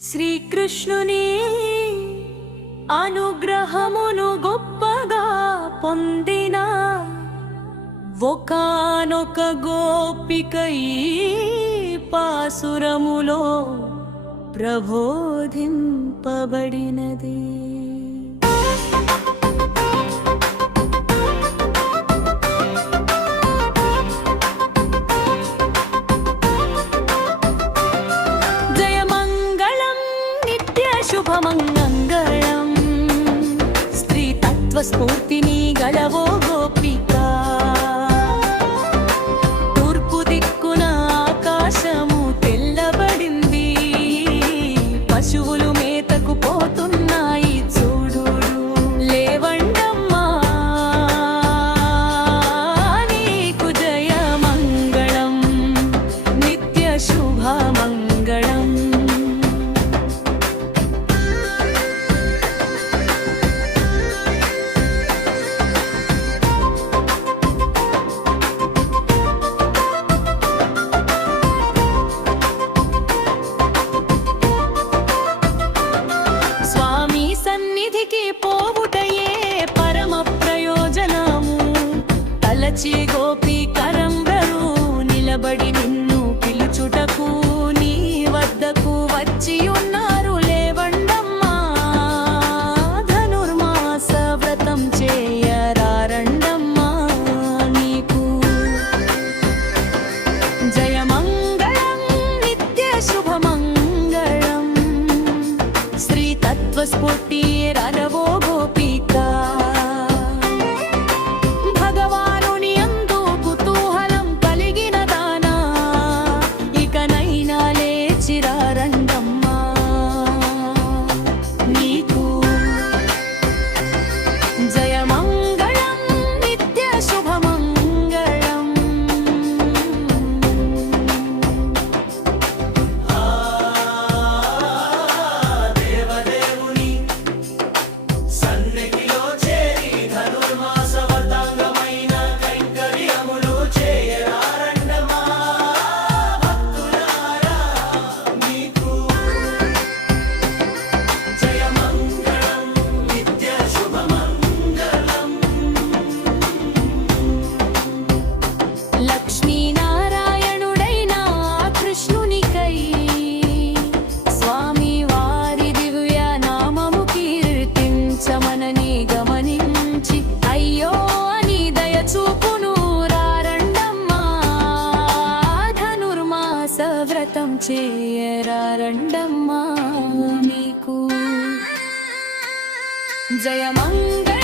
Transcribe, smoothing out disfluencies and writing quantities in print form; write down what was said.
శ్రీకృష్ణుని అనుగ్రహమును గొప్పగా పొందిన ఒకానొక గోపిక ఈ పాసురములో ప్రబోధింపబడినది. శుభమంగళం స్త్రీ తత్వస్ఫూర్తిని గలవో గోపిక, తూర్పు దిక్కున ఆకాశము తెల్లబడింది, పశువులు మేతకు పోతున్నాయి చూడు, లేవండమ్మా నీకు జయ మంగళం, నిత్య శుభమంగళం. గోపి కరంబరు నిలబడి నిన్ను పిలుచుటకు నీ వద్దకు వచ్చి ఉన్నారు, లేవండమ్మా ధనుర్మాస వ్రతం చేయరారండమ్మా నీకు జయమంగళం, నిత్య శుభమంగళం. శ్రీ తత్వస్ఫూర్తి రనవో గోపిక, వ్రతం చేయరారండమ్మా మీకు జయమంగళం.